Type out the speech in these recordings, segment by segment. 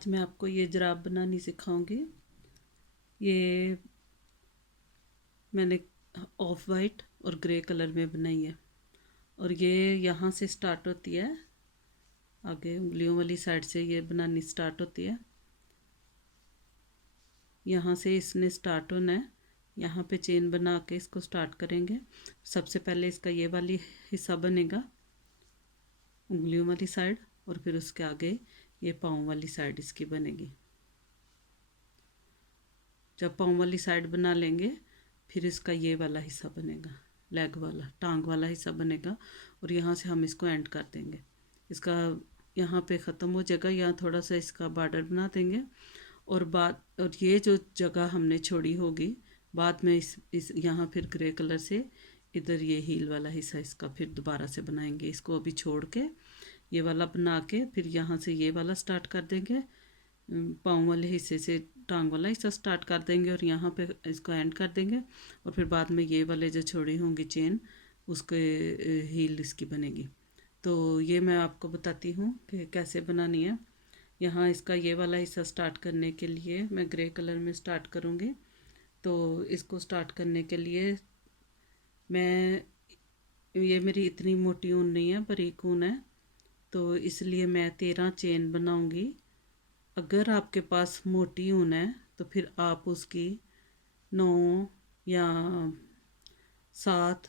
आज मैं आपको ये जुराब बनानी सिखाऊंगी। ये मैंने ऑफ वाइट और ग्रे कलर में बनाई है और ये यहाँ से स्टार्ट होती है, आगे उंगलियों वाली साइड से ये बनानी स्टार्ट होती है। यहाँ से इसने स्टार्ट होना है, यहाँ पे चेन बना के इसको स्टार्ट करेंगे। सबसे पहले इसका ये वाली हिस्सा बनेगा उंगलियों वाली साइड और फिर उसके आगे ये पाँव वाली साइड इसकी बनेगी। जब पाँव वाली साइड बना लेंगे फिर इसका ये वाला हिस्सा बनेगा, लेग वाला टांग वाला हिस्सा बनेगा और यहाँ से हम इसको एंड कर देंगे। इसका यहाँ पे ख़त्म हो जाएगा, यहाँ थोड़ा सा इसका बॉर्डर बना देंगे और ये जो जगह हमने छोड़ी होगी बाद में इस यहाँ फिर ग्रे कलर से इधर ये हील वाला हिस्सा इसका फिर दोबारा से बनाएंगे। इसको अभी छोड़ के ये वाला बना के फिर यहाँ से ये वाला स्टार्ट कर देंगे, पाँव वाले हिस्से से टांग वाला हिस्सा स्टार्ट कर देंगे और यहाँ पे इसको एंड कर देंगे और फिर बाद में ये वाले जो छोड़ी होंगी चेन उसके हील इसकी बनेगी। तो ये मैं आपको बताती हूँ कि कैसे बनानी है। यहाँ इसका ये वाला हिस्सा स्टार्ट करने के लिए मैं ग्रे कलर में स्टार्ट करूँगी। तो इसको स्टार्ट करने के लिए मैं ये मेरी इतनी मोटी ऊन नहीं है, बारीक ऊन है, तो इसलिए मैं 13 चेन बनाऊँगी। अगर आपके पास मोटी ऊन है तो फिर आप उसकी 9 या 7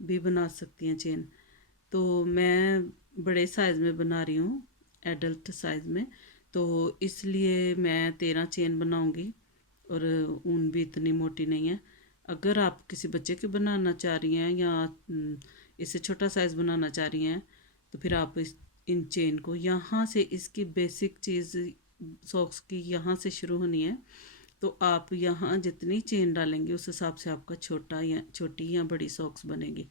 भी बना सकती हैं चेन। तो मैं बड़े साइज़ में बना रही हूँ, एडल्ट साइज़ में, तो इसलिए मैं 13 चेन बनाऊँगी और ऊन भी इतनी मोटी नहीं है। अगर आप किसी बच्चे की बनाना चाह रही हैं या इससे छोटा साइज़ बनाना चाह रही हैं तो फिर आप इन चेन को यहाँ से इसकी बेसिक चीज़ सॉक्स की यहाँ से शुरू होनी है। तो आप यहाँ जितनी चेन डालेंगे उस हिसाब से आपका छोटी या बड़ी सॉक्स बनेगी।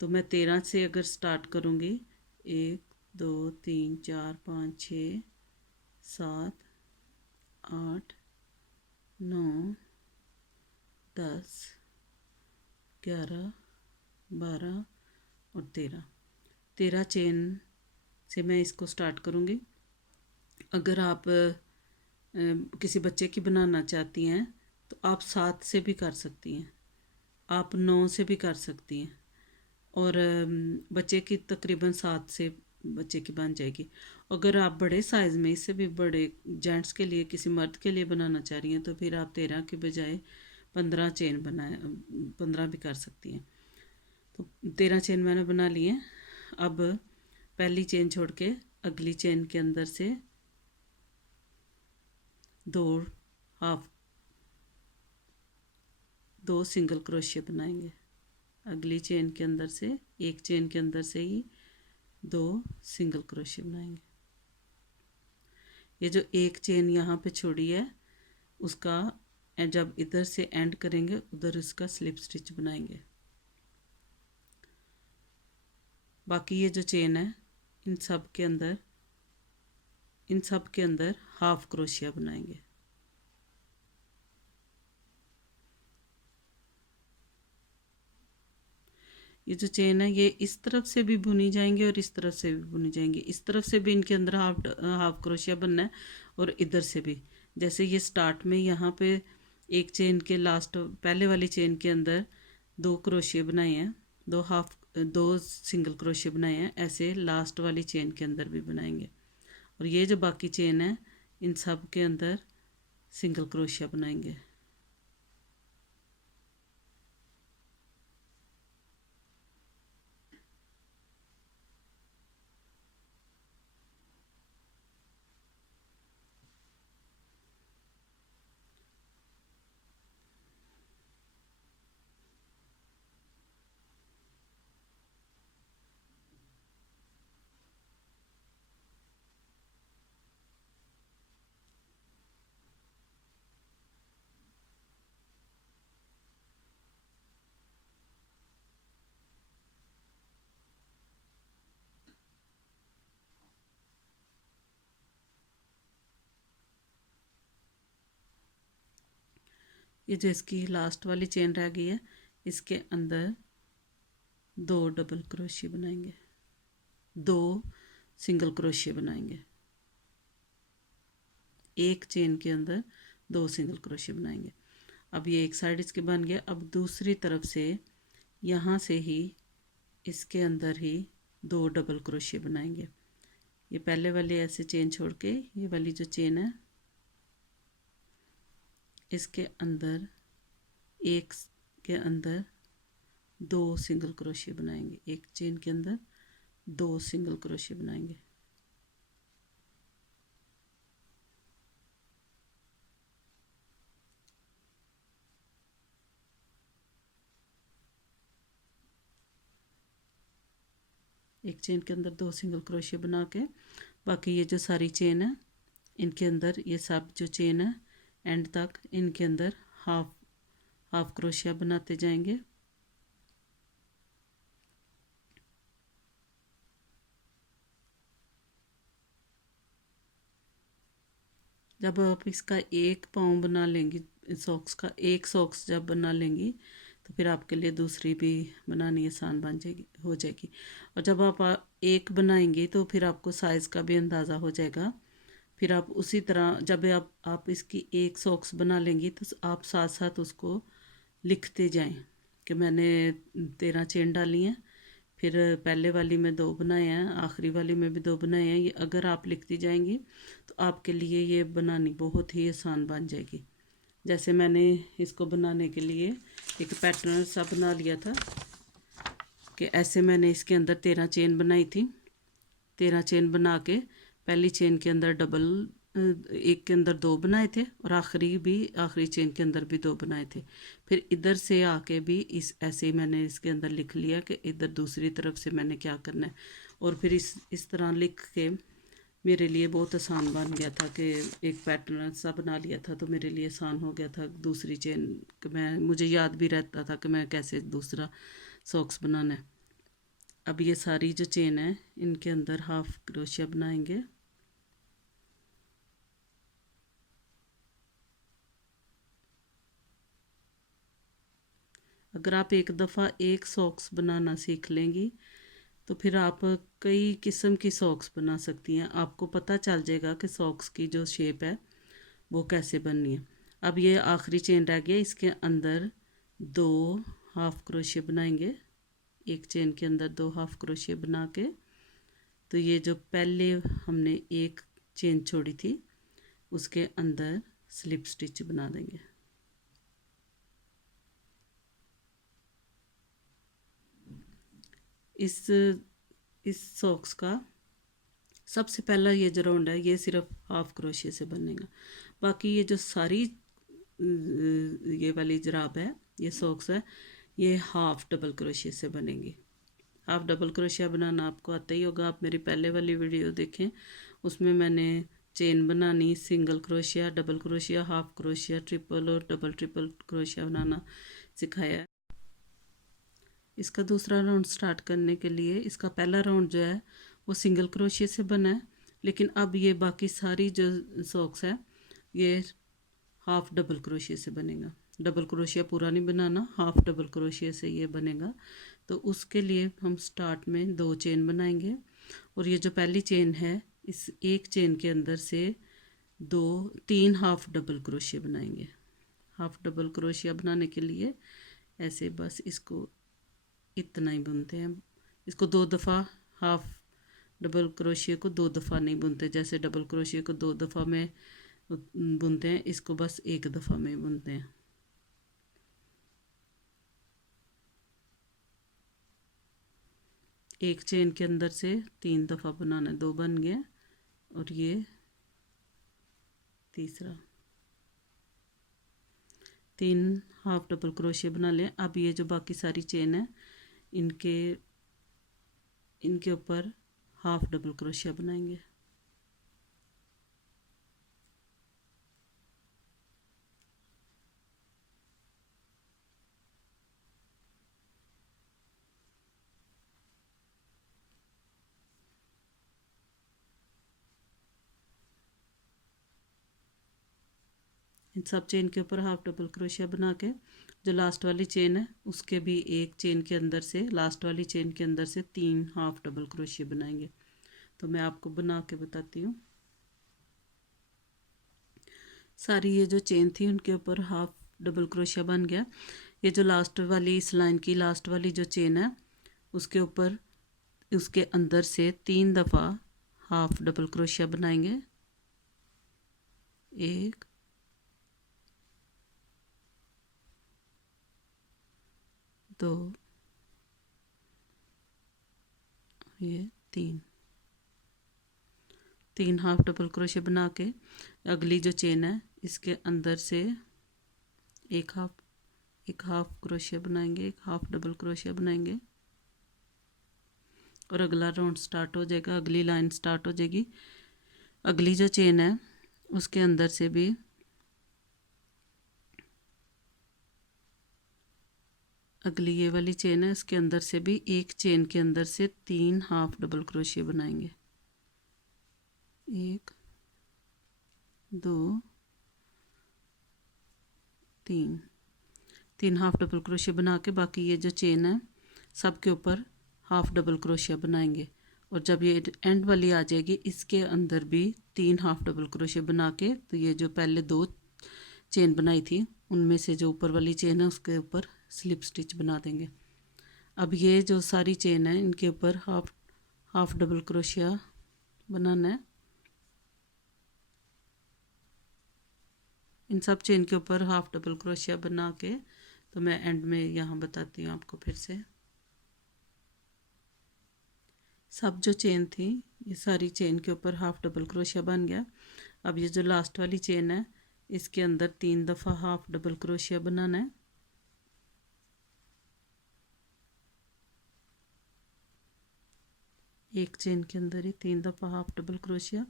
तो मैं 13 से अगर स्टार्ट करूँगी, 1 2 3 4 5 6 7 8 9 10 11 12 और 13 चेन से मैं इसको स्टार्ट करूँगी। अगर आप किसी बच्चे की बनाना चाहती हैं तो आप 7 से भी कर सकती हैं, आप 9 से भी कर सकती हैं और बच्चे की तकरीबन 7 से बच्चे की बन जाएगी। अगर आप बड़े साइज़ में इससे भी बड़े जेंट्स के लिए किसी मर्द के लिए बनाना चाह रही हैं तो फिर आप 13 के बजाय 15 चेन 15 भी कर सकती हैं। तो 13 चेन मैंने बना ली हैं। अब पहली चेन छोड़ के अगली चेन के अंदर से 2 सिंगल क्रोशिया बनाएंगे। अगली चेन के अंदर से एक चेन के अंदर से ही 2 सिंगल क्रोशिया बनाएंगे। ये जो एक चेन यहाँ पे छोड़ी है उसका जब इधर से एंड करेंगे उधर उसका स्लिप स्टिच बनाएंगे। बाकी ये जो चेन है इन सब के अंदर हाफ क्रोशिया बनाएंगे। ये जो चेन है ये इस तरफ से भी बुनी जाएंगी और इस तरफ से भी बुनी जाएंगी। इस तरफ से भी इनके अंदर हाफ क्रोशिया बनना है और इधर से भी। जैसे ये स्टार्ट में यहाँ पे एक चेन के लास्ट पहले वाली चेन के अंदर 2 क्रोशिया बनाए हैं, 2 सिंगल क्रोशिया बनाए हैं, ऐसे लास्ट वाली चेन के अंदर भी बनाएंगे। और ये जो बाकी चेन है इन सब के अंदर सिंगल क्रोशिया बनाएंगे। ये जो इसकी लास्ट वाली चेन रह गई है इसके अंदर 2 डबल क्रोशिया बनाएंगे, 2 सिंगल क्रोशिया बनाएंगे। एक चेन के अंदर 2 सिंगल क्रोशिया बनाएंगे। अब ये एक साइड इसके बन गया। अब दूसरी तरफ से यहाँ से ही इसके अंदर ही 2 डबल क्रोशिया बनाएंगे। ये पहले वाले ऐसे चेन छोड़ के ये वाली जो चेन है इसके अंदर एक के अंदर 2 सिंगल क्रोशिया बनाएंगे। एक चेन के अंदर 2 सिंगल क्रोशिया बनाएंगे। एक चेन के अंदर 2 सिंगल क्रोशिया बना के बाकी ये जो सारी चेन है इनके अंदर ये सब जो चेन है एंड तक इनके अंदर हाफ क्रोशिया बनाते जाएंगे। जब आप इसका एक पाँव बना लेंगी सॉक्स का, एक सॉक्स जब बना लेंगी तो फिर आपके लिए दूसरी भी बनानी आसान बन जाएगी हो जाएगी। और जब आप एक बनाएंगी तो फिर आपको साइज़ का भी अंदाज़ा हो जाएगा। फिर आप उसी तरह जब आप इसकी एक सॉक्स बना लेंगी तो आप साथ साथ उसको लिखते जाएं कि मैंने 13 चेन डाली हैं, फिर पहले वाली में 2 बनाए हैं, आखिरी वाली में भी 2 बनाए हैं। ये अगर आप लिखती जाएंगी तो आपके लिए ये बनानी बहुत ही आसान बन जाएगी। जैसे मैंने इसको बनाने के लिए एक पैटर्न सा बना लिया था कि ऐसे मैंने इसके अंदर 13 चेन बनाई थी। 13 चेन बना के पहली चेन के अंदर डबल एक के अंदर 2 बनाए थे और आखिरी चेन के अंदर भी 2 बनाए थे। फिर इधर से आके भी इस ऐसे ही मैंने इसके अंदर लिख लिया कि इधर दूसरी तरफ से मैंने क्या करना है। और फिर इस तरह लिख के मेरे लिए बहुत आसान बन गया था कि एक पैटर्न सा बना लिया था तो मेरे लिए आसान हो गया था दूसरी चेन मुझे याद भी रहता था कि मैं कैसे दूसरा सॉक्स बनाना है। अब ये सारी जो चेन है इनके अंदर हाफ क्रोशिया बनाएंगे। अगर आप एक दफ़ा एक सॉक्स बनाना सीख लेंगी तो फिर आप कई किस्म की सॉक्स बना सकती हैं। आपको पता चल जाएगा कि सॉक्स की जो शेप है वो कैसे बननी है। अब ये आखिरी चेन रह गया, इसके अंदर 2 हाफ क्रोशिया बनाएंगे। एक चेन के अंदर 2 हाफ क्रोशिया बना के तो ये जो पहले हमने एक चेन छोड़ी थी उसके अंदर स्लिप स्टिच बना देंगे। इस सॉक्स का सबसे पहला ये जो राउंड है ये सिर्फ हाफ क्रोशिया से बनेगा। बाकी ये जो सारी ये वाली जराब है, ये सॉक्स है, ये हाफ डबल क्रोशिया से बनेंगी। हाफ डबल क्रोशिया बनाना आपको आता ही होगा। आप मेरी पहले वाली वीडियो देखें, उसमें मैंने चेन बनानी, single crochet, double crochet, half crochet, triple और डबल ट्रिपल क्रोशिया बनाना सिखाया है। इसका दूसरा राउंड स्टार्ट करने के लिए इसका पहला राउंड जो है वो सिंगल क्रोशिया से बना है, लेकिन अब ये बाकी सारी जो सॉक्स है ये हाफ डबल क्रोशिया से बनेगा। डबल क्रोशिया पूरा नहीं बनाना, हाफ डबल क्रोशिया से ये बनेगा। तो उसके लिए हम स्टार्ट में 2 चेन बनाएंगे और ये जो पहली चेन है इस एक चेन के अंदर से 3 हाफ डबल क्रोशिया बनाएंगे। हाफ डबल क्रोशिया बनाने के लिए ऐसे बस इसको इतना ही बुनते हैं। इसको 2 दफ़ा हाफ डबल क्रोशिया को 2 दफ़ा नहीं बुनते, जैसे डबल क्रोशिया को 2 दफ़ा में बुनते हैं, इसको बस 1 दफ़ा में बुनते हैं। एक चेन के अंदर से 3 दफ़ा बनाना, 2 बन गए और ये तीसरा। 3 हाफ डबल क्रोशिया बना लें। अब ये जो बाकी सारी चेन है इनके ऊपर हाफ डबल क्रोशिया बनाएंगे। इन सब चेन के ऊपर हाफ डबल क्रोशिया बना के जो लास्ट वाली चेन है उसके भी एक चेन के अंदर से लास्ट वाली चेन के अंदर से 3 हाफ डबल क्रोशिया बनाएंगे। तो मैं आपको बना के बताती हूँ। सारी ये जो चेन थी उनके ऊपर हाफ डबल क्रोशिया बन गया। ये जो लास्ट वाली इस लाइन की लास्ट वाली जो चेन है उसके ऊपर उसके अंदर से 3 दफ़ा हाफ डबल क्रोशिया बनाएंगे। 1 2 ये 3 हाफ डबल क्रोशिया बना के अगली जो चेन है इसके अंदर से एक हाफ क्रोशिया बनाएंगे, एक हाफ डबल क्रोशिया बनाएंगे और अगला राउंड स्टार्ट हो जाएगा। अगली लाइन स्टार्ट हो जाएगी। अगली जो चेन है उसके अंदर से भी अगली ये वाली चेन है इसके अंदर से भी एक चेन के अंदर से 3 हाफ डबल क्रोशिया बनाएंगे। 1 2 3 हाफ डबल क्रोशिया बना के बाकी ये जो चेन है सब के ऊपर हाफ डबल क्रोशिया बनाएंगे। और जब ये एंड वाली आ जाएगी इसके अंदर भी 3 हाफ डबल क्रोशिया बना के तो ये जो पहले 2 चेन बनाई थी उनमें से जो ऊपर वाली चेन है उसके ऊपर स्लिप स्टिच बना देंगे। अब ये जो सारी चेन है इनके ऊपर हाफ डबल क्रोशिया बनाना है। इन सब चेन के ऊपर हाफ डबल क्रोशिया बना के तो मैं एंड में यहाँ बताती हूँ आपको फिर से। सब जो चेन थी ये सारी चेन के ऊपर हाफ डबल क्रोशिया बन गया। अब ये जो लास्ट वाली चेन है इसके अंदर 3 दफ़ा हाफ डबल क्रोशिया बनाना है। एक चेन के अंदर ही 3 दफ़ा हाफ डबल क्रोशिया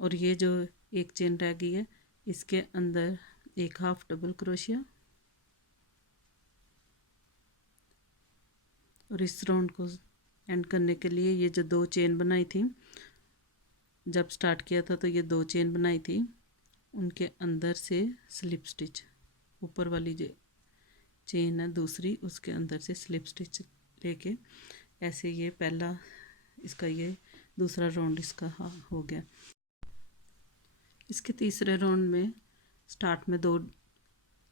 और ये जो एक चेन रह गई है इसके अंदर एक हाफ डबल क्रोशिया और इस राउंड को एंड करने के लिए ये जो 2 चेन बनाई थी जब स्टार्ट किया था तो ये 2 चेन बनाई थी उनके अंदर से स्लिप स्टिच ऊपर वाली जो चेन है दूसरी उसके अंदर से स्लिप स्टिच लेके ऐसे ये पहला इसका ये दूसरा राउंड इसका हो गया। इसके तीसरे राउंड में स्टार्ट में 2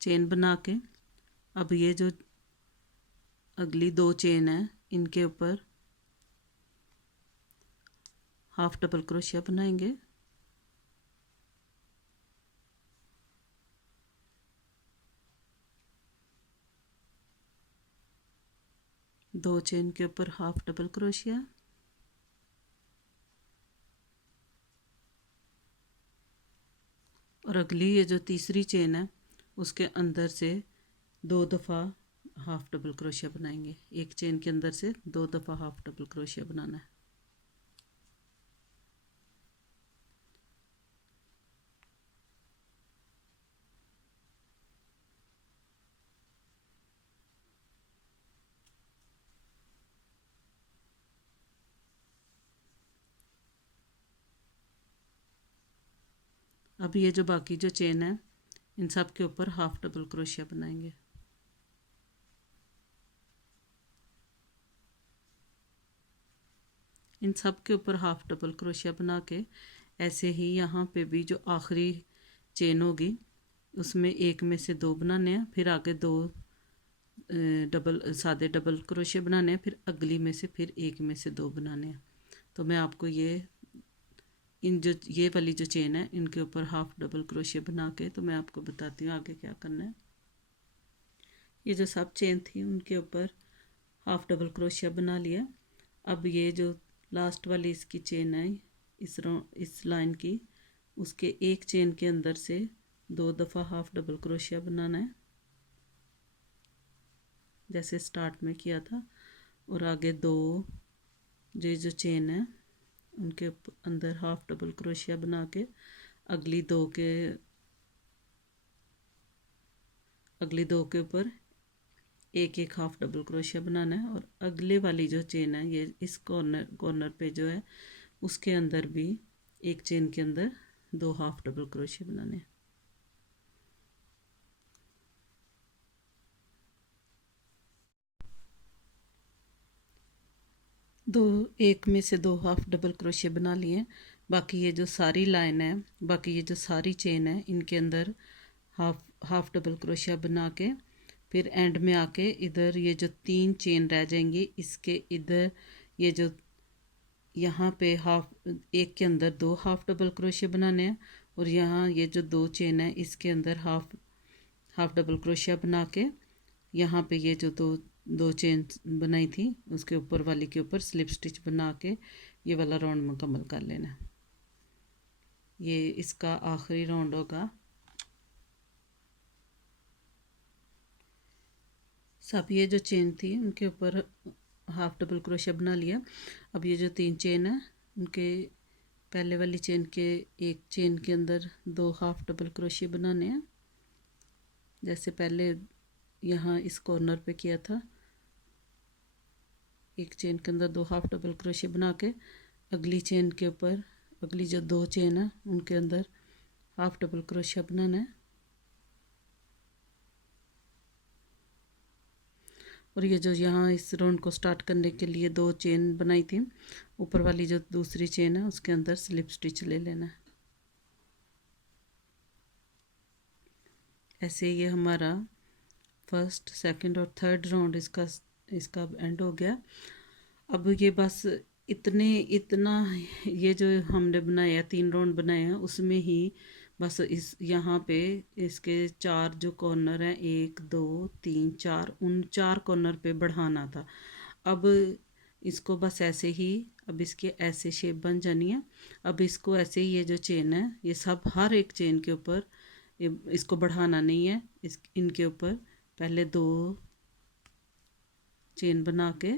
चेन बना के अब ये जो अगली 2 चेन है इनके ऊपर हाफ डबल क्रोशिया बनाएंगे। दो चेन के ऊपर हाफ डबल क्रोशिया और अगली ये जो तीसरी चेन है उसके अंदर से 2 दफ़ा हाफ डबल क्रोशिया बनाएंगे। एक चेन के अंदर से 2 दफ़ा हाफ डबल क्रोशिया बनाना है। अब ये जो बाकी जो चेन है इन सब के ऊपर हाफ डबल क्रोशिया बनाएंगे। इन सब के ऊपर हाफ डबल क्रोशिया बना के ऐसे ही यहाँ पे भी जो आखिरी चेन होगी उसमें एक में से 2 बनाने हैं, फिर आगे 2 डबल सादे डबल क्रोशिया बनाने हैं, फिर अगली में से फिर एक में से 2 बनाने हैं। तो मैं आपको ये इन जो ये वाली जो चेन है इनके ऊपर हाफ डबल क्रोशिया बना के तो मैं आपको बताती हूँ आगे क्या करना है। ये जो सब चेन थी उनके ऊपर हाफ डबल क्रोशिया बना लिया। अब ये जो लास्ट वाली इसकी चेन है इस लाइन की उसके एक चेन के अंदर से 2 दफ़ा हाफ डबल क्रोशिया बनाना है जैसे स्टार्ट में किया था और आगे 2 जो चेन है उनके अंदर हाफ डबल क्रोशिया बना के अगली दो के ऊपर एक एक हाफ डबल क्रोशिया बनाना है और अगले वाली जो चेन है ये इस कॉर्नर पे जो है उसके अंदर भी एक चेन के अंदर 2 हाफ डबल क्रोशिया बनाने हैं। एक में से 2 हाफ डबल क्रोशिया बना लिए। बाकी ये जो सारी लाइन है, बाकी ये जो सारी चेन है, इनके अंदर हाफ डबल क्रोशिया बना के फिर एंड में आके इधर ये जो 3 चेन रह जाएंगी, इसके इधर ये जो यहाँ पे एक के अंदर 2 हाफ डबल क्रोशिया बनाने हैं, और यहाँ ये जो 2 चेन है इसके अंदर हाफ डबल क्रोशिया बना के यहाँ पे ये जो दो चेन बनाई थी उसके ऊपर वाली के ऊपर स्लिप स्टिच बना के ये वाला राउंड मुकम्मल कर लेना। ये इसका आखिरी राउंड होगा। सब ये जो चेन थी उनके ऊपर हाफ डबल क्रोशिया बना लिया। अब ये जो 3 चेन है उनके पहले वाली चेन के एक चेन के अंदर 2 हाफ डबल क्रोशिया बनाने हैं, जैसे पहले यहाँ इस कॉर्नर पे किया था। एक चेन के अंदर 2 हाफ डबल क्रोशिया बना के अगली चेन के ऊपर अगली जो 2 चेन है उनके अंदर हाफ डबल क्रोशिया बनाना है। और ये जो यहाँ इस राउंड को स्टार्ट करने के लिए 2 चेन बनाई थी, ऊपर वाली जो दूसरी चेन है उसके अंदर स्लिप स्टिच ले लेना है। ऐसे ये हमारा फर्स्ट, सेकंड और थर्ड राउंड इसका एंड हो गया। अब ये बस इतना ये जो हमने बनाया 3 राउंड बनाए हैं उसमें ही बस इस यहाँ पे इसके 4 जो कॉर्नर हैं 1 2 3 4, उन 4 कॉर्नर पे बढ़ाना था। अब इसको बस ऐसे ही, अब इसके ऐसे शेप बन जानी है। अब इसको ऐसे ही ये जो चेन है ये सब हर एक चेन के ऊपर इसको बढ़ाना नहीं है। इनके ऊपर पहले 2 चेन बना के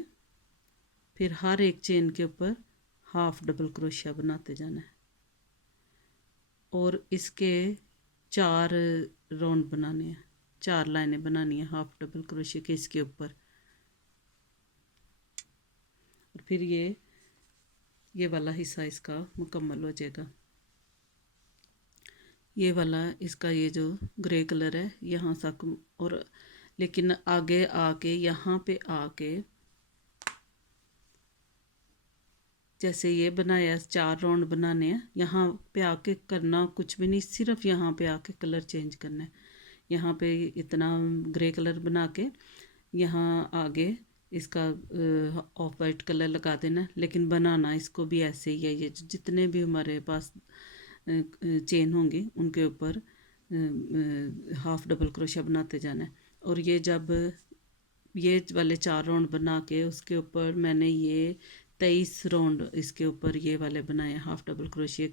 फिर हर एक चेन के ऊपर हाफ डबल क्रोशिया बनाते जाना है, और इसके 4 राउंड बनाने हैं, 4 लाइनें बनानी है हाफ डबल क्रोशिया के इसके ऊपर। और फिर ये वाला हिस्सा इसका मुकम्मल हो जाएगा। ये वाला इसका ये जो ग्रे कलर है यहाँ तक, और लेकिन आगे आके यहाँ पे आके जैसे ये बनाया 4 राउंड बनाने हैं, यहाँ पे आके करना कुछ भी नहीं, सिर्फ यहाँ पे आके कलर चेंज करना है। यहाँ पे इतना ग्रे कलर बना के यहाँ आगे इसका ऑफ वाइट कलर लगा देना, लेकिन बनाना इसको भी ऐसे ही है। ये जितने भी हमारे पास चेन होंगी उनके ऊपर हाफ डबल क्रोशिया बनाते जाना है। और ये जब ये वाले 4 राउंड बना के उसके ऊपर मैंने ये 23 राउंड इसके ऊपर ये वाले बनाए हाफ डबल क्रोशिया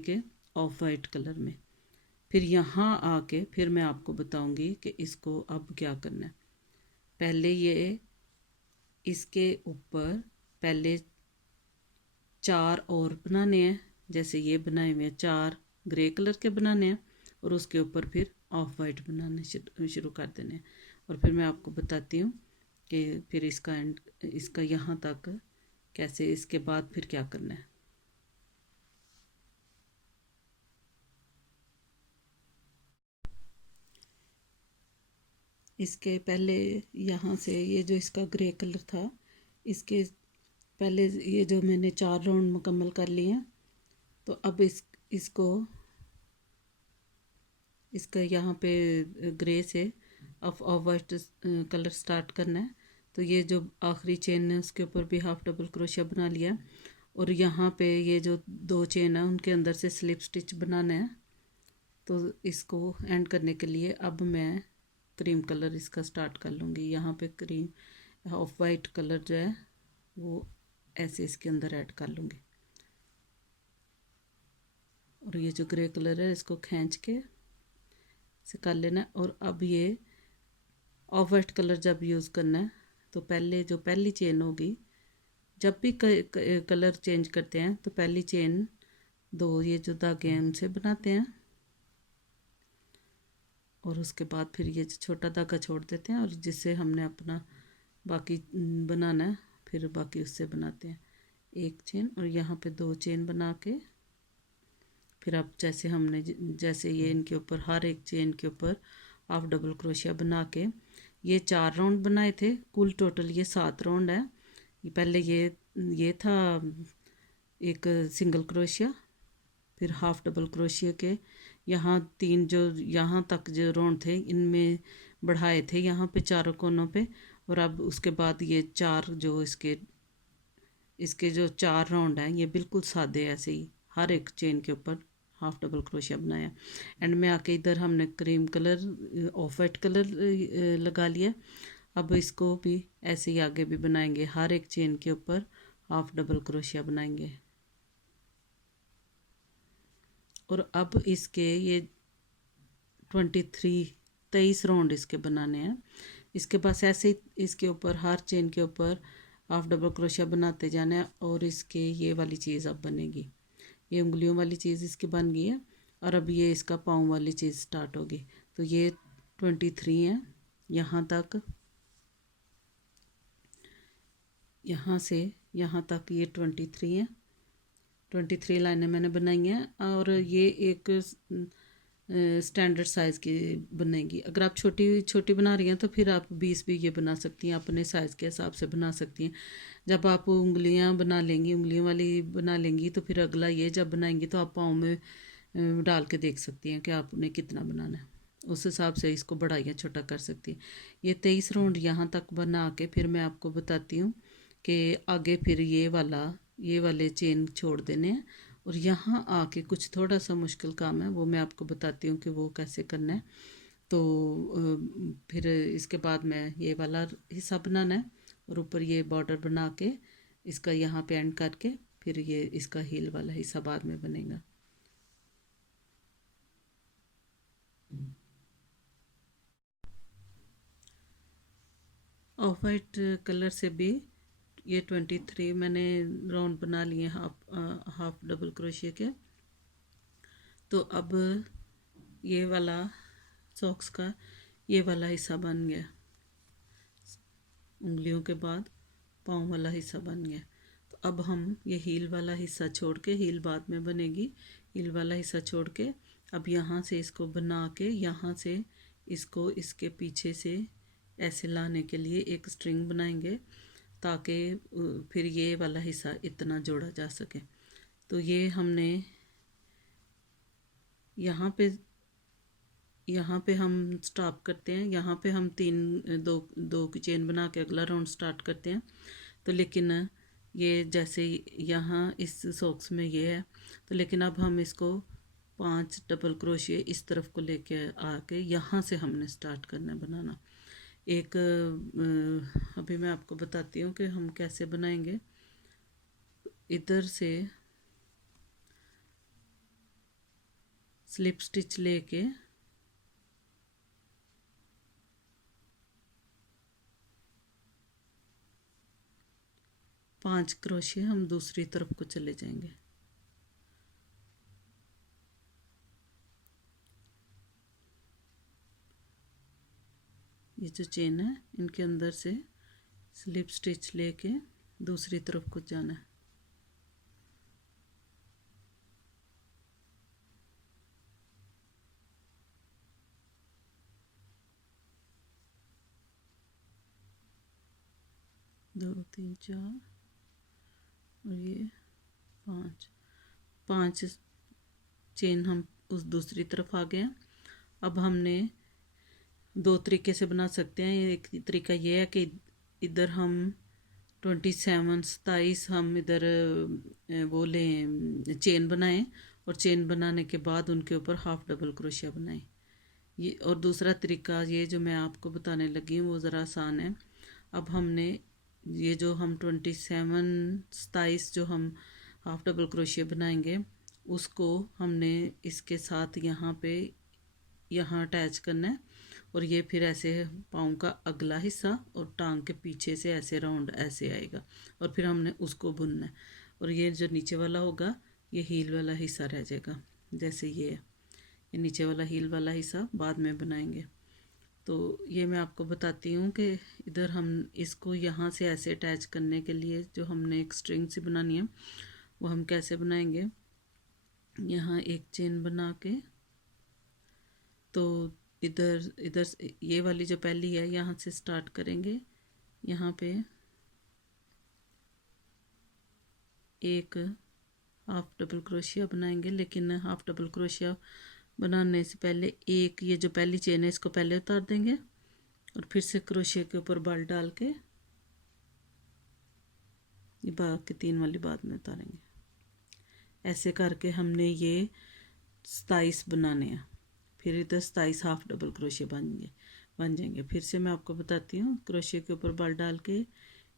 के ऑफ वाइट कलर में। फिर यहाँ आके फिर मैं आपको बताऊंगी कि इसको अब क्या करना है। पहले ये इसके ऊपर पहले 4 और बनाने हैं, जैसे ये बनाए हुए 4 ग्रे कलर के बनाने हैं, और उसके ऊपर फिर ऑफ वाइट बनाने शुरू कर देने हैं। और फिर मैं आपको बताती हूँ कि फिर इसका यहाँ तक कैसे, इसके बाद फिर क्या करना है। इसके पहले यहाँ से ये जो इसका ग्रे कलर था इसके पहले ये जो मैंने 4 राउंड मुकम्मल कर लिए हैं, तो अब इसका यहाँ पे ग्रे से ऑफ वाइट कलर स्टार्ट करना है। तो ये जो आखिरी चेन है उसके ऊपर भी हाफ डबल क्रोशिया बना लिया, और यहाँ पे ये जो 2 चेन है उनके अंदर से स्लिप स्टिच बनाना है। तो इसको एंड करने के लिए अब मैं क्रीम कलर इसका स्टार्ट कर लूँगी। यहाँ पे क्रीम ऑफ वाइट कलर जो है वो ऐसे इसके अंदर ऐड कर लूँगी, और ये जो ग्रे कलर है इसको खींच के इसे कर लेना है। और अब ये ऑफ वाइट कलर जब यूज़ करना है तो पहले जो पहली चेन होगी, जब भी कलर चेंज करते हैं तो पहली चेन 2 ये जो धागे हैं उनसे बनाते हैं, और उसके बाद फिर ये छोटा धागा छोड़ देते हैं, और जिससे हमने अपना बाकी बनाना है फिर बाकी उससे बनाते हैं 1 चेन, और यहाँ पे 2 चेन बना के फिर अब जैसे ये इनके ऊपर हर एक चेन के ऊपर हाफ डबल क्रोशिया बना के ये 4 राउंड बनाए थे। कुल टोटल ये 7 राउंड है। ये पहले ये था एक सिंगल क्रोशिया, फिर हाफ डबल क्रोशिया के यहाँ 3 जो यहाँ तक जो राउंड थे इनमें बढ़ाए थे यहाँ पे चारों कोनों पे। और अब उसके बाद ये 4 जो इसके जो 4 राउंड हैं ये बिल्कुल सादे ऐसे ही हर एक चेन के ऊपर हाफ डबल क्रोशिया बनाया। एंड में आके इधर हमने cream colour of white colour लगा लिया। अब इसको भी ऐसे ही आगे भी बनाएंगे, हर एक चेन के ऊपर हाफ डबल क्रोशिया बनाएंगे। और अब इसके ये 23 राउंड इसके बनाने हैं। इसके पास ऐसे ही इसके ऊपर हर चेन के ऊपर हाफ डबल क्रोशिया बनाते जाना है। और इसके ये वाली चीज़ अब बनेगी, ये उंगलियों वाली चीज़ इसकी बन गई है। और अब ये इसका पाँव वाली चीज़ स्टार्ट होगी। तो ये 23 है, यहाँ तक, यहाँ से यहाँ तक ये 23 है। 23 लाइनें मैंने बनाई हैं। और ये एक स्टैंडर्ड साइज़ की बनेगी। अगर आप छोटी छोटी बना रही हैं तो फिर आप 20 भी ये बना सकती हैं, अपने साइज़ के हिसाब से बना सकती हैं। जब आप उंगलियां बना लेंगी, उंगलियों वाली बना लेंगी, तो फिर अगला ये जब बनाएंगी तो आप पाँव में डाल के देख सकती हैं कि आपने कितना बनाना है। उस हिसाब से इसको बड़ा या छोटा कर सकती हैं। ये 23 राउंड यहाँ तक बना के फिर मैं आपको बताती हूँ कि आगे फिर ये वाले चेन छोड़ देने हैं। और यहाँ आके कुछ थोड़ा सा मुश्किल काम है, वो मैं आपको बताती हूँ कि वो कैसे करना है। तो फिर इसके बाद में ये वाला हिस्सा बनाना है और ऊपर ये बॉर्डर बना के इसका यहाँ पे एंड करके फिर ये इसका हील वाला हिस्सा बाद में बनेगा। ऑफ वाइट कलर से भी ये 23 मैंने राउंड बना लिए हाफ डबल क्रोशिया के। तो अब ये वाला सॉक्स का ये वाला हिस्सा बन गया, उंगलियों के बाद पाँव वाला हिस्सा बन गया। तो अब हम ये हील वाला हिस्सा छोड़ के, हील बाद में बनेगी, हील वाला हिस्सा छोड़ के अब यहाँ से इसको बना के यहाँ से इसको इसके पीछे से ऐसे लाने के लिए एक स्ट्रिंग बनाएंगे ताकि फिर ये वाला हिस्सा इतना जोड़ा जा सके। तो ये हमने यहाँ पे हम स्टॉप करते हैं, यहाँ पे हम दो की चेन बना के अगला राउंड स्टार्ट करते हैं। तो लेकिन ये जैसे यहाँ इस सॉक्स में ये है, तो लेकिन अब हम इसको 5 डबल क्रोशिया इस तरफ को लेके आके यहाँ से हमने स्टार्ट करना बनाना। एक अभी मैं आपको बताती हूँ कि हम कैसे बनाएंगे। इधर से स्लिप स्टिच लेके पांच क्रोशिया हम दूसरी तरफ को चले जाएंगे। ये जो चेन है इनके अंदर से स्लिप स्टिच लेके दूसरी तरफ को जाना है। दो तीन चार और ये पांच चेन हम उस दूसरी तरफ आ गए हैं। अब हमने दो तरीके से बना सकते हैं। एक तरीका ये है कि इधर हम 27 हम इधर वो लें, चेन बनाएं और चेन बनाने के बाद उनके ऊपर हाफ डबल क्रोशिया बनाएं। ये और दूसरा तरीका ये जो मैं आपको बताने लगी हूँ वो ज़रा आसान है। अब हमने ये जो हम 27 जो हम हाफ डबल क्रोशिया बनाएंगे उसको हमने इसके साथ यहाँ अटैच करना है। और ये फिर ऐसे पाँव का अगला हिस्सा और टांग के पीछे से ऐसे राउंड ऐसे आएगा और फिर हमने उसको बुनना है। और ये जो नीचे वाला होगा ये हील वाला हिस्सा रह जाएगा। जैसे ये नीचे वाला हील वाला हिस्सा बाद में बनाएंगे। तो ये मैं आपको बताती हूँ कि इधर हम इसको यहाँ से ऐसे अटैच करने के लिए जो हमने एक स्ट्रिंग सी बनानी है वो हम कैसे बनाएंगे। यहाँ एक चेन बना के तो इधर इधर ये वाली जो पहली है यहाँ से स्टार्ट करेंगे। यहाँ पे एक हाफ डबल क्रोशिया बनाएंगे, लेकिन हाफ डबल क्रोशिया बनाने से पहले एक ये जो पहली चेन है इसको पहले उतार देंगे और फिर से क्रोशिया के ऊपर बल डाल के ये बाकी 3 वाली बाद में उतारेंगे। ऐसे करके हमने ये 27 बनाने हैं, फिर इधर 27 हाफ डबल क्रोशिया बन जाएंगे। फिर से मैं आपको बताती हूँ, क्रोशिया के ऊपर बल डाल के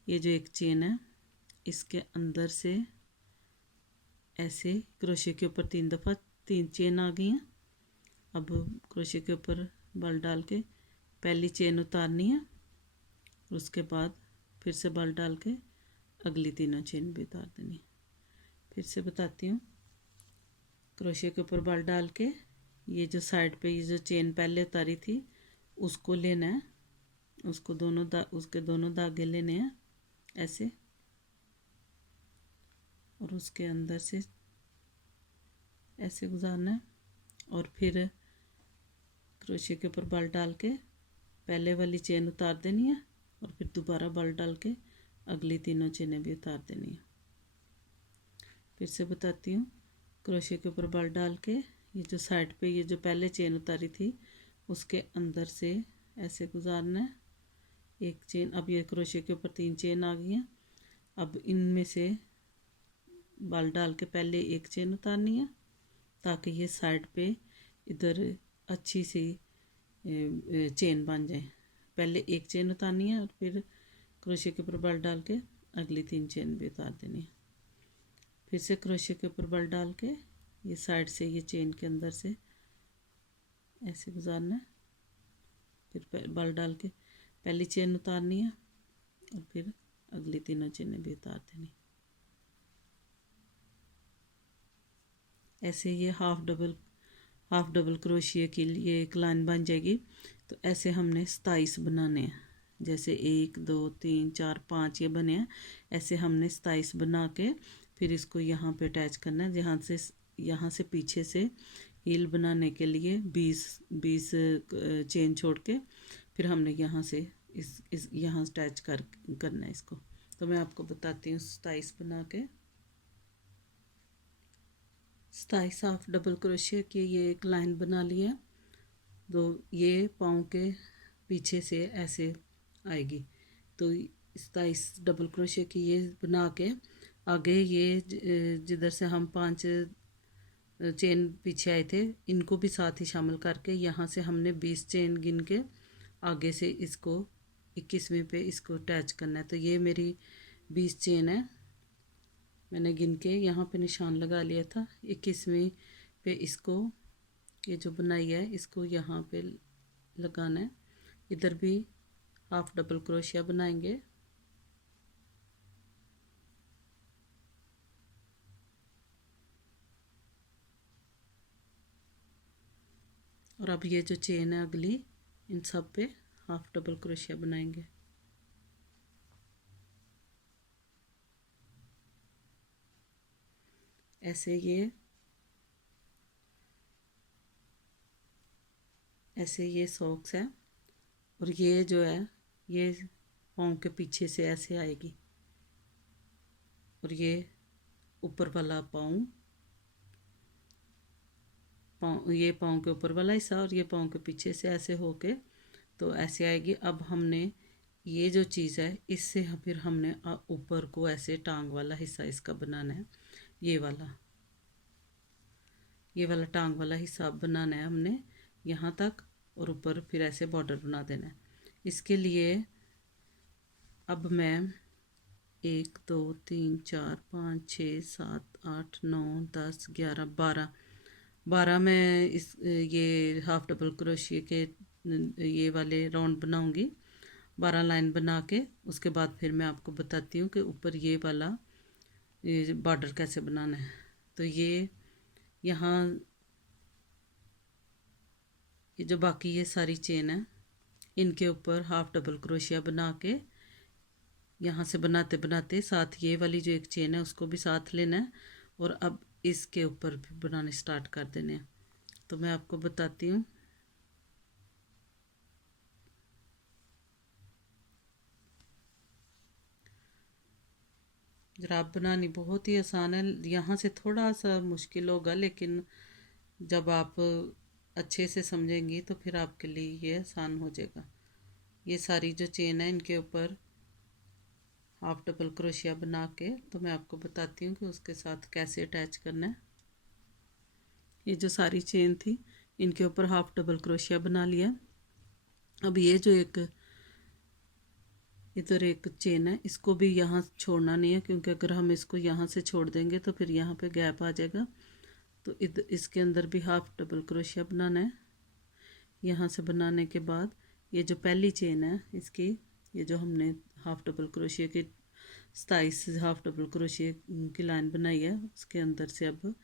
ये जो एक चेन है इसके अंदर से ऐसे क्रोशिया के ऊपर 3 दफ़ा 3 चेन आ गई हैं। अब क्रोशिया के ऊपर बल डाल के पहली चेन उतारनी है, उसके बाद फिर से बल डाल के अगली तीनों चेन भी उतार देनी है। फिर से बताती हूँ, क्रोशिया के ऊपर बल डाल के ये जो साइड पे ये जो चेन पहले उतारी थी उसको लेना है, उसको उसके दोनों धागे लेने हैं ऐसे, और उसके अंदर से ऐसे गुजारना है और फिर क्रोशिया के ऊपर बल डाल के पहले वाली चेन उतार देनी है और फिर दोबारा बल डाल के अगली तीनों चेनें भी उतार देनी है। फिर से बताती हूँ, क्रोशिया के ऊपर बल डाल के ये जो साइड पे ये जो पहले चेन उतारी थी उसके अंदर से ऐसे गुजारना है एक चेन। अब ये क्रोशिया के ऊपर 3 चेन आ गई हैं। अब इनमें से बल डाल के पहले एक चेन उतारनी है ताकि ये साइड पे इधर अच्छी सी चेन बन जाए। पहले एक चेन उतारनी है और फिर क्रोशिया के ऊपर बल डाल के अगली 3 चेन भी उतार देनी है। फिर से क्रोशिया के ऊपर बल डाल के ये साइड से ये चेन के अंदर से ऐसे गुजारना है, फिर बल डाल के पहली चेन उतारनी है और फिर अगली तीनों चेनें भी उतार देनी। ऐसे ये हाफ डबल क्रोशिया के लिए एक लाइन बन जाएगी। तो ऐसे हमने 27 बनाने हैं, जैसे 1 2 3 4 5 ये बने हैं, ऐसे हमने 27 बना के फिर इसको यहाँ पे अटैच करना है। यहाँ से पीछे से हील बनाने के लिए 20 चेन छोड़ के फिर हमने यहाँ से इस यहाँ अटैच करना है इसको। तो मैं आपको बताती हूँ 27 बना के। 27 हाफ डबल क्रोशिया की ये एक लाइन बना ली है। ये पाँव के पीछे से ऐसे आएगी। तो 27 डबल क्रोशिया की ये बना के आगे ये जिधर से हम 5 चेन पीछे आए थे इनको भी साथ ही शामिल करके यहाँ से हमने 20 चेन गिन के आगे से इसको 21वीं पे इसको अटैच करना है। तो ये मेरी 20 चेन है, मैंने गिन के यहाँ पे निशान लगा लिया था। 21वीं पे इसको ये जो बनाई है इसको यहाँ पे लगाना है। इधर भी हाफ डबल क्रोशिया बनाएंगे। और अब ये जो चेन है अगली इन सब पे हाफ डबल क्रोशिया बनाएंगे। ऐसे ये सॉक्स है और ये जो है ये पाँव के पीछे से ऐसे आएगी और ये ऊपर वाला ये पाँव के ऊपर वाला हिस्सा और ये पाँव के पीछे से ऐसे होके तो ऐसे आएगी। अब हमने ये जो चीज़ है इससे फिर हमने ऊपर को ऐसे टांग वाला हिस्सा इसका बनाना है। ये वाला टांग वाला हिस्सा बनाना है हमने यहाँ तक और ऊपर फिर ऐसे बॉर्डर बना देना है। इसके लिए अब मैं 1 2 3 4 5 6 7 8 9 10 11 12 मैं ये हाफ डबल क्रोशिया के ये वाले राउंड बनाऊंगी। 12 लाइन बना के उसके बाद फिर मैं आपको बताती हूँ कि ऊपर ये वाला बॉर्डर कैसे बनाना है। तो ये यहाँ ये जो बाकी ये सारी चेन है इनके ऊपर हाफ डबल क्रोशिया बना के यहाँ से बनाते बनाते साथ ये वाली जो एक चेन है उसको भी साथ लेना है और अब इसके ऊपर भी बनाने स्टार्ट कर देने हैं। तो मैं आपको बताती हूँ। जुराब बनानी बहुत ही आसान है। यहाँ से थोड़ा सा मुश्किल होगा, लेकिन जब आप अच्छे से समझेंगी तो फिर आपके लिए ये आसान हो जाएगा। ये सारी जो चेन है इनके ऊपर हाफ डबल क्रोशिया बना के तो मैं आपको बताती हूँ कि उसके साथ कैसे अटैच करना है। ये जो सारी चेन थी इनके ऊपर हाफ डबल क्रोशिया बना लिया। अब ये जो एक इधर एक चेन है, इसको भी यहाँ छोड़ना नहीं है, क्योंकि अगर हम इसको यहाँ से छोड़ देंगे तो फिर यहाँ पे गैप आ जाएगा। तो इधर इसके अंदर भी हाफ डबल क्रोशिया बनाना है। यहाँ से बनाने के बाद ये जो पहली चेन है इसकी, ये जो हमने हाफ डबल क्रोशिया की 27 हाफ डबल क्रोशिया की लाइन बनाई है, उसके अंदर से अब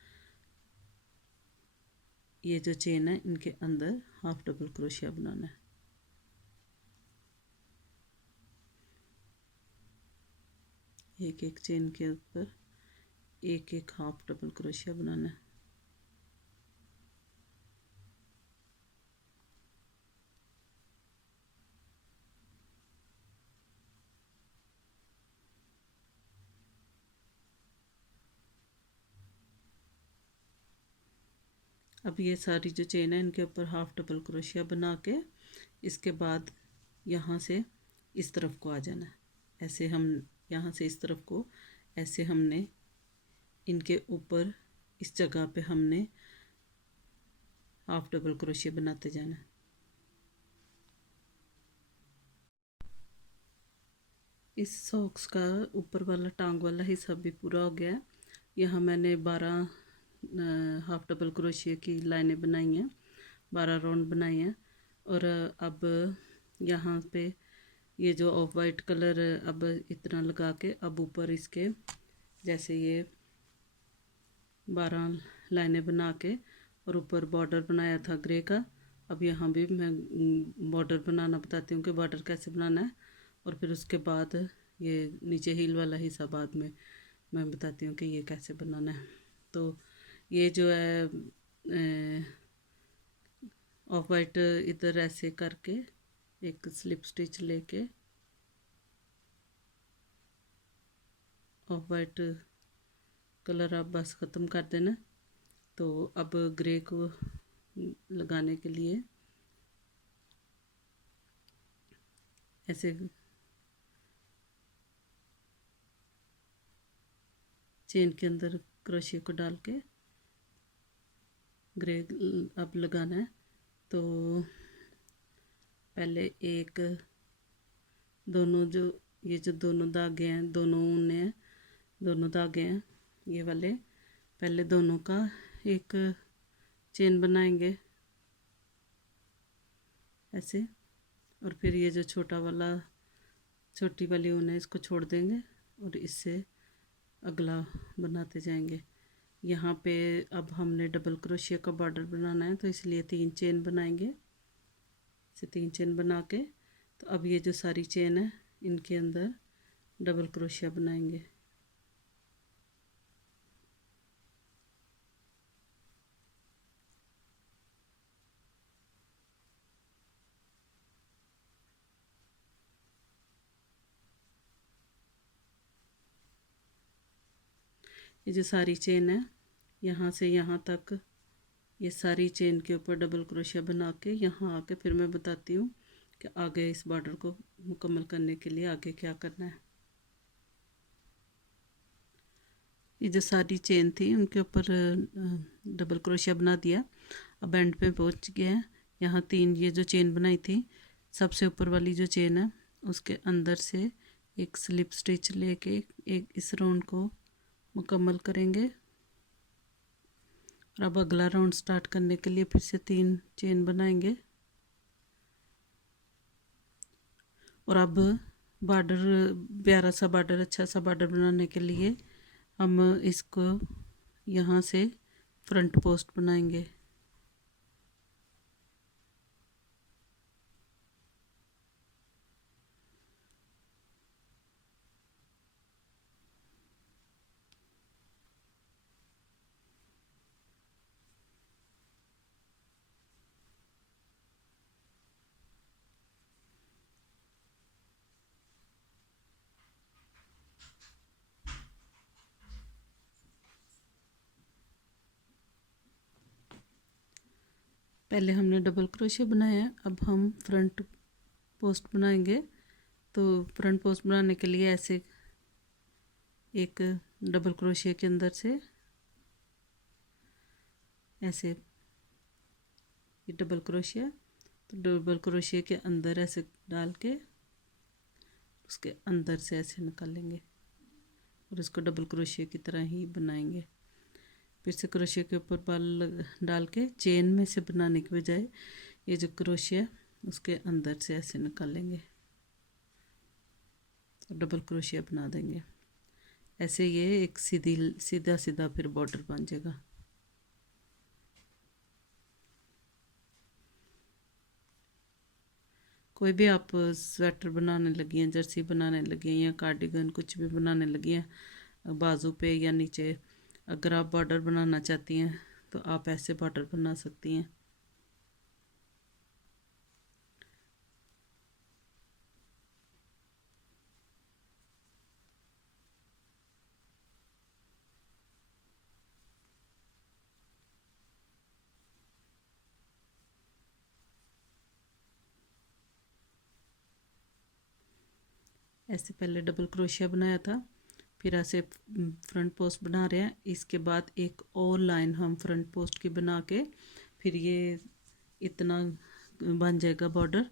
ये जो चेन है इनके अंदर हाफ डबल क्रोशिया बनाना है। एक एक चेन के ऊपर एक एक हाफ डबल क्रोशिया बनाना है। अब ये सारी जो चेन है इनके ऊपर हाफ डबल क्रोशिया बना के इसके बाद यहाँ से इस तरफ को आ जाना है। ऐसे हम यहाँ से इस तरफ को ऐसे हमने इनके ऊपर इस जगह पे हमने हाफ डबल क्रोशिया बनाते जाना है। इस सॉक्स का ऊपर वाला टांग वाला हिस्सा भी पूरा हो गया है। यहाँ मैंने 12 हाफ डबल क्रोशिया की लाइनें बनाई हैं, 12 राउंड बनाए हैं। और अब यहाँ पे ये जो ऑफ वाइट कलर अब इतना लगा के अब ऊपर इसके जैसे ये 12 लाइनें बना के और ऊपर बॉर्डर बनाया था ग्रे का। अब यहाँ भी मैं बॉर्डर बनाना बताती हूँ कि बॉर्डर कैसे बनाना है, और फिर उसके बाद ये नीचे हील वाला हिस्सा बाद में मैं बताती हूँ कि ये कैसे बनाना है। तो ये जो है ऑफ वाइट इधर ऐसे करके एक स्लिप स्टिच लेके ऑफ वाइट कलर आप बस ख़त्म कर देना। तो अब ग्रे को लगाने के लिए ऐसे चेन के अंदर क्रोशिया को डाल के ग्रे अब लगाना है। तो पहले एक दोनों जो ये जो दोनों धागे हैं, दोनों ऊन हैं, दोनों धागे हैं ये वाले, पहले दोनों का एक चेन बनाएंगे ऐसे, और फिर ये जो छोटी वाली ऊन है इसको छोड़ देंगे और इससे अगला बनाते जाएंगे। यहाँ पे अब हमने डबल क्रोशिया का बॉर्डर बनाना है, तो इसलिए 3 चेन बनाएंगे। इसे 3 चेन बना के तो अब ये जो सारी चेन है इनके अंदर डबल क्रोशिया बनाएंगे। ये जो सारी चेन है यहाँ से यहाँ तक ये सारी चेन के ऊपर डबल क्रोशिया बना के यहाँ आके फिर मैं बताती हूँ कि आगे इस बॉर्डर को मुकम्मल करने के लिए आगे क्या करना है। ये जो सारी चेन थी उनके ऊपर डबल क्रोशिया बना दिया। अब एंड पे पहुँच गया है। यहाँ 3 ये जो चेन बनाई थी सबसे ऊपर वाली जो चेन है उसके अंदर से एक स्लिप स्टिच लेके एक इस राउंड को मुकम्मल करेंगे। और अब अगला राउंड स्टार्ट करने के लिए फिर से 3 चेन बनाएंगे। और अब बॉर्डर प्यारा सा बॉर्डर, अच्छा सा बॉर्डर बनाने के लिए हम इसको यहाँ से फ्रंट पोस्ट बनाएंगे। पहले हमने डबल क्रोशिया बनाया है, अब हम फ्रंट पोस्ट बनाएंगे। तो फ्रंट पोस्ट बनाने के लिए ऐसे एक डबल क्रोशिया के अंदर से ऐसे ये डबल क्रोशिया, तो डबल क्रोशिया के अंदर ऐसे डाल के उसके अंदर से ऐसे निकालेंगे और इसको डबल क्रोशिया की तरह ही बनाएंगे। फिर से क्रोशिया के ऊपर बल डाल के चेन में से बनाने के बजाय ये जो क्रोशिया उसके अंदर से ऐसे निकालेंगे और डबल क्रोशिया बना देंगे। ऐसे ये एक सीधा सीधा फिर बॉर्डर बन जाएगा। कोई भी आप स्वेटर बनाने लगी हैं, जर्सी बनाने लगी हैं या कार्डिगन कुछ भी बनाने लगी हैं बाजू पे या नीचे, अगर आप बॉर्डर बनाना चाहती हैं तो आप ऐसे बॉर्डर बना सकती हैं। ऐसे पहले डबल क्रोशिया बनाया था, फिर ऐसे फ्रंट पोस्ट बना रहे हैं। इसके बाद एक और लाइन हम फ्रंट पोस्ट की बना के फिर ये इतना बन जाएगा बॉर्डर,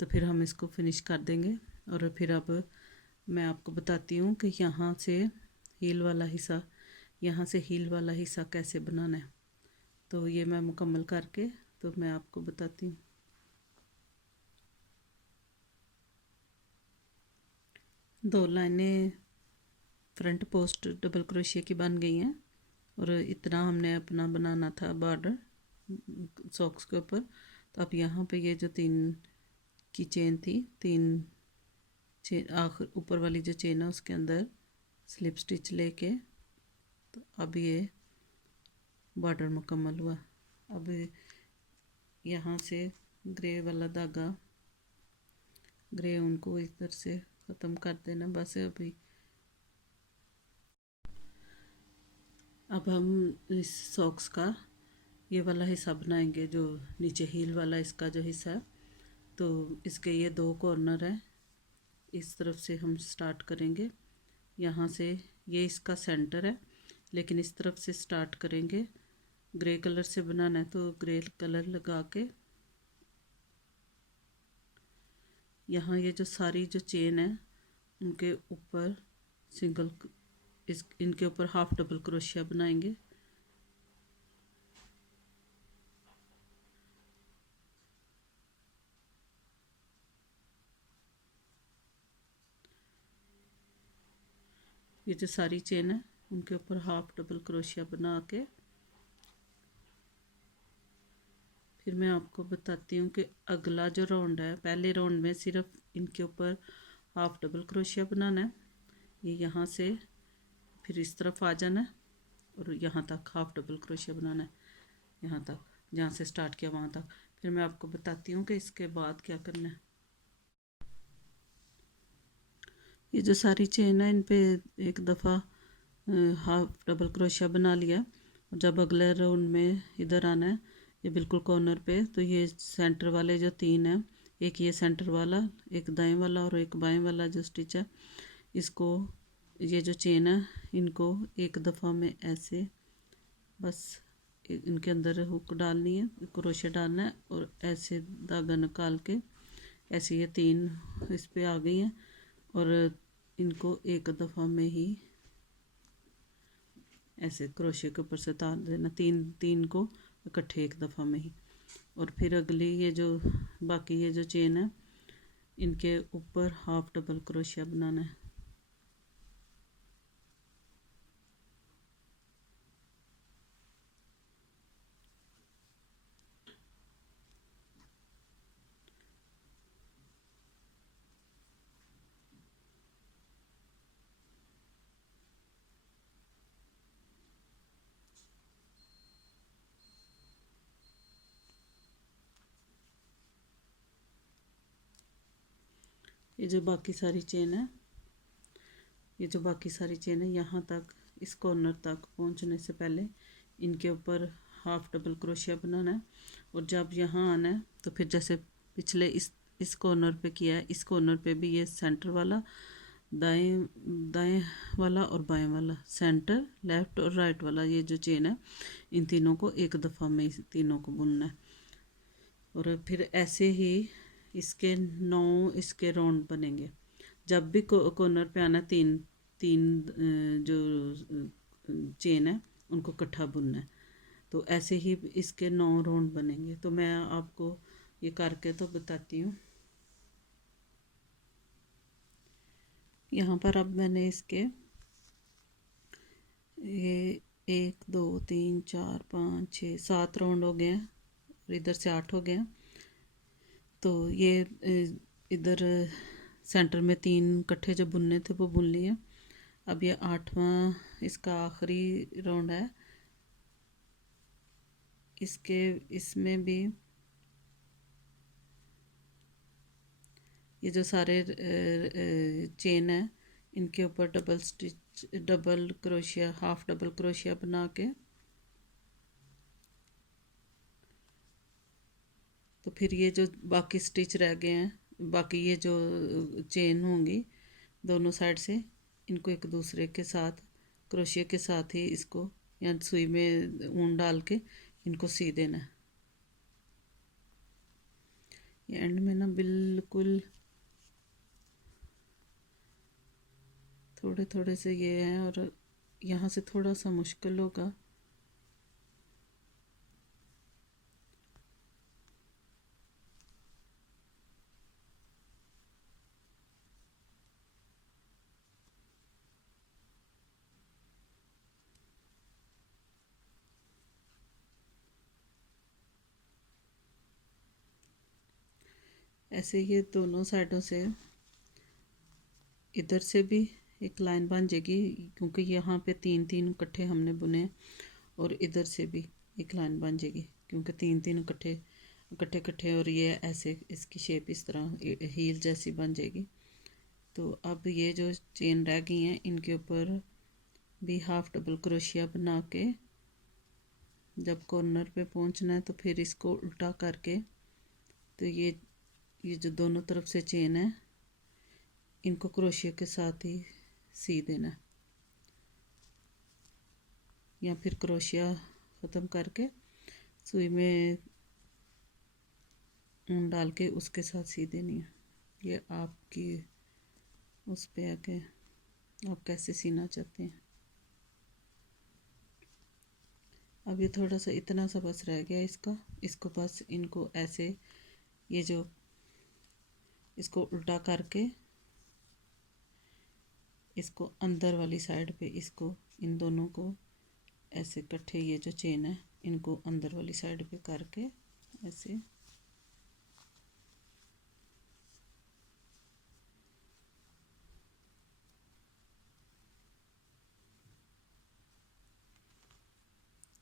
तो फिर हम इसको फिनिश कर देंगे। और फिर अब मैं आपको बताती हूँ कि यहाँ से हील वाला हिस्सा, यहाँ से हील वाला हिस्सा कैसे बनाना है। तो ये मैं मुकम्मल करके तो मैं आपको बताती हूँ। दो लाइनें फ्रंट पोस्ट डबल क्रोशिया की बन गई हैं और इतना हमने अपना बनाना था बॉर्डर सॉक्स के ऊपर। तो अब यहाँ पे ये जो 3 की चेन थी, 3 चेन आखिर ऊपर वाली जो चेन है उसके अंदर स्लिप स्टिच लेके तो अब ये बॉर्डर मुकम्मल हुआ। अब यहाँ से ग्रे वाला धागा, ग्रे उनको इधर से ख़त्म कर देना बस। अभी अब हम इस सॉक्स का ये वाला हिस्सा बनाएंगे, जो नीचे हील वाला इसका जो हिस्सा है। तो इसके ये 2 कॉर्नर है, इस तरफ से हम स्टार्ट करेंगे। यहाँ से ये इसका सेंटर है, लेकिन इस तरफ से स्टार्ट करेंगे। ग्रे कलर से बनाना है तो ग्रे कलर लगा के यहाँ ये जो सारी जो चेन है उनके ऊपर सिंगल इनके ऊपर हाफ डबल क्रोशिया बनाएंगे। ये जो सारी चेन है उनके ऊपर हाफ डबल क्रोशिया बना के फिर मैं आपको बताती हूँ कि अगला जो राउंड है, पहले राउंड में सिर्फ इनके ऊपर हाफ डबल क्रोशिया बनाना है। ये यहाँ से फिर इस तरफ आ जाना है और यहाँ तक हाफ डबल क्रोशिया बनाना है, यहाँ तक जहाँ से स्टार्ट किया वहाँ तक। फिर मैं आपको बताती हूँ कि इसके बाद क्या करना है। ये जो सारी चेन है इन पे एक दफ़ा हाफ डबल क्रोशिया बना लिया और जब अगले राउंड में इधर आना है ये बिल्कुल कॉर्नर पे, तो ये सेंटर वाले जो 3 हैं, एक ये सेंटर वाला, एक दाएं वाला और एक बाएं वाला जो स्टिच है, इसको ये जो चेन है इनको एक दफ़ा में ऐसे बस इनके अंदर हुक डालनी है, क्रोशिया डालना है और ऐसे धागा निकाल के ऐसे ये 3 इस पे आ गई हैं और इनको एक दफ़ा में ही ऐसे क्रोशिया के ऊपर से उतार देना, 3 को इकट्ठे एक दफ़ा में ही। और फिर अगली ये जो बाकी ये जो चेन है इनके ऊपर हाफ डबल क्रोशिया बनाना है। ये जो बाकी सारी चेन है, ये जो बाकी सारी चेन है यहाँ तक इस कॉर्नर तक पहुँचने से पहले इनके ऊपर हाफ डबल क्रोशिया बनाना है। और जब यहाँ आना है तो फिर जैसे पिछले इस कॉर्नर पे किया है, इस कॉर्नर पे भी ये सेंटर वाला, दाएं दाएं वाला और बाएं वाला, सेंटर लेफ्ट और राइट वाला, ये जो चेन है इन तीनों को एक दफ़ा में तीनों को बुनना है। और फिर ऐसे ही इसके 9 इसके राउंड बनेंगे। जब भी कॉर्नर पे आना, तीन तीन जो चेन है उनको इकट्ठा बुनना है। तो ऐसे ही इसके 9 राउंड बनेंगे। तो मैं आपको ये करके तो बताती हूँ। यहाँ पर अब मैंने इसके ये 1 2 3 4 5 6 7 राउंड हो गए हैं और इधर से 8 हो गए हैं। तो ये इधर सेंटर में 3 इकट्ठे जो बुनने थे वो बुन लिए। अब ये 8वां इसका आखिरी राउंड है। इसमें भी ये जो सारे चेन है इनके ऊपर double crochet, half double crochet बना के, तो फिर ये जो बाकी स्टिच रह गए हैं, बाकी ये जो चेन होंगी दोनों साइड से, इनको एक दूसरे के साथ क्रोशिया के साथ ही इसको या सुई में ऊन डाल के इनको सी देना है। ये एंड में ना बिल्कुल थोड़े थोड़े से ये हैं और यहाँ से थोड़ा सा मुश्किल होगा। ऐसे ये दोनों साइडों से इधर से भी एक लाइन बन जाएगी, क्योंकि यहाँ पे 3 इकट्ठे हमने बुने, और इधर से भी एक लाइन बन जाएगी क्योंकि 3 इकट्ठे इकट्ठे इकट्ठे, और ये ऐसे इसकी शेप इस तरह हील जैसी बन जाएगी। तो अब ये जो चेन रह गई हैं इनके ऊपर भी हाफ डबल क्रोशिया बना के, जब कॉर्नर पे पहुंचना है तो फिर इसको उल्टा करके, तो ये जो दोनों तरफ से चेन है इनको क्रोशिया के साथ ही सी देना है, या फिर क्रोशिया ख़त्म करके सुई में ऊन डाल के उसके साथ सी देनी है। ये आपकी उस पे है कि आप कैसे सीना चाहते हैं। अब ये थोड़ा सा इतना सा बस रह गया इसको बस इनको ऐसे, ये जो इसको उल्टा करके इसको अंदर वाली साइड पे, इसको इन दोनों को ऐसे इकट्ठे, ये जो चेन है इनको अंदर वाली साइड पे करके ऐसे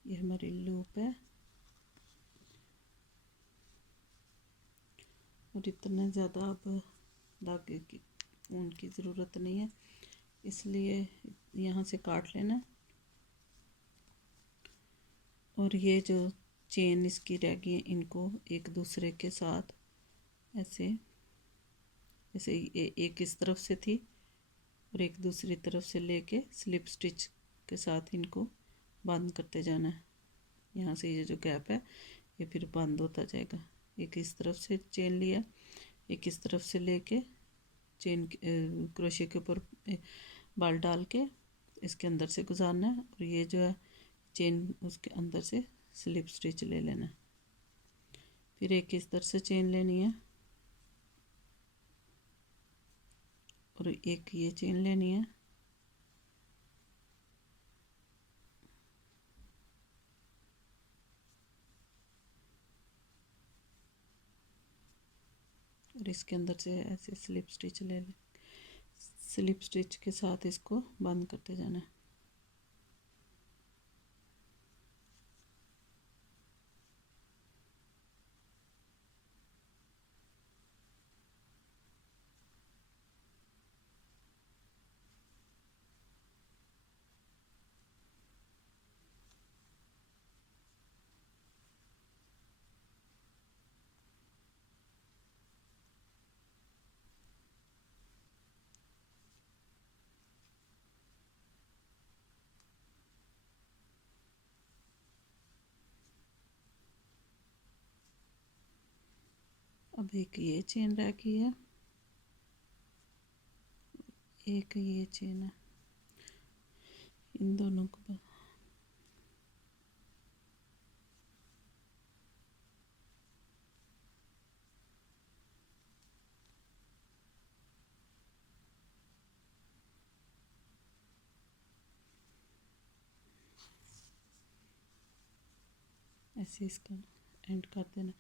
ये हमारी लूप है। और इतना ज़्यादा अब धागे की ऊन की ज़रूरत नहीं है, इसलिए यहाँ से काट लेना। और ये जो चेन इसकी रह गई है इनको एक दूसरे के साथ ऐसे ऐसे एक इस तरफ से थी और एक दूसरी तरफ से लेके स्लिप स्टिच के साथ इनको बंद करते जाना है। यहाँ से ये जो गैप है ये फिर बंद होता जाएगा। एक इस तरफ से चेन लिया, एक इस तरफ से लेके चेन क्रोशिया के ऊपर बाल डाल के इसके अंदर से गुजारना है, और ये जो है चेन उसके अंदर से स्लिप स्टिच ले लेना है। फिर एक इस तरह से चेन लेनी है और एक ये चेन लेनी है, और इसके अंदर से ऐसे स्लिप स्टिच ले लें। स्लिप स्टिच के साथ इसको बंद करते जाना है। अब एक ये चेन रह गई है, एक ये चेन है, इन दोनों को ऐसे इसका एंड कर देना।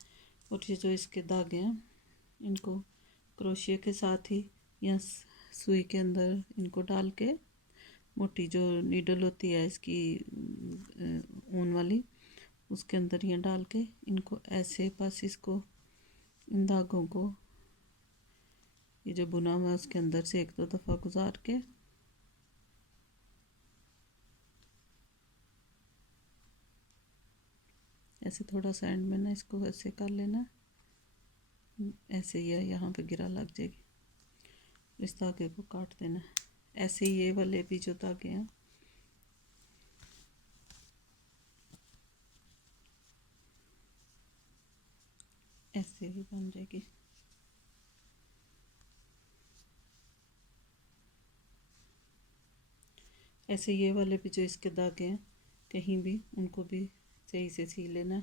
और ये जो इसके धागे हैं इनको क्रोशिया के साथ ही या सुई के अंदर इनको डाल के, मोटी जो नीडल होती है इसकी ऊन वाली, उसके अंदर ये डाल के इनको ऐसे बस इसको इन धागों को ये जो बुना हुआ है उसके अंदर से एक दो दफ़ा गुजार के ऐसे थोड़ा सा एंड में ना इसको ऐसे कर लेना, ऐसे ही यहाँ पे गिरा लग जाएगी। इस धागे को काट देना। ऐसे ये वाले भी जो धागे हैं ऐसे ही बन जाएगी। ऐसे ये वाले भी जो इसके धागे हैं कहीं भी उनको भी सही से सी लेना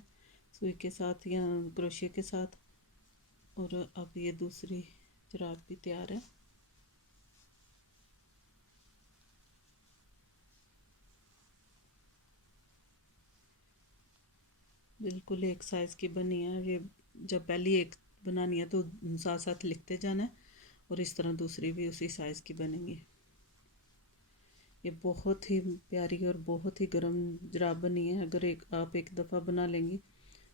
सुई के साथ या क्रोशिया के साथ। और अब ये दूसरी जुराब भी तैयार है। बिल्कुल एक साइज़ की बनी है। ये जब पहली एक बनानी है तो साथ साथ लिखते जाना है और इस तरह दूसरी भी उसी साइज़ की बनेंगी। ये बहुत ही प्यारी और बहुत ही गर्म जुराब बनी है। अगर आप एक दफ़ा बना लेंगी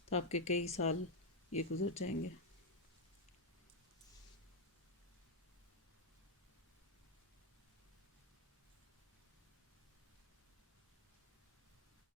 तो आपके कई साल ये गुजर जाएंगे।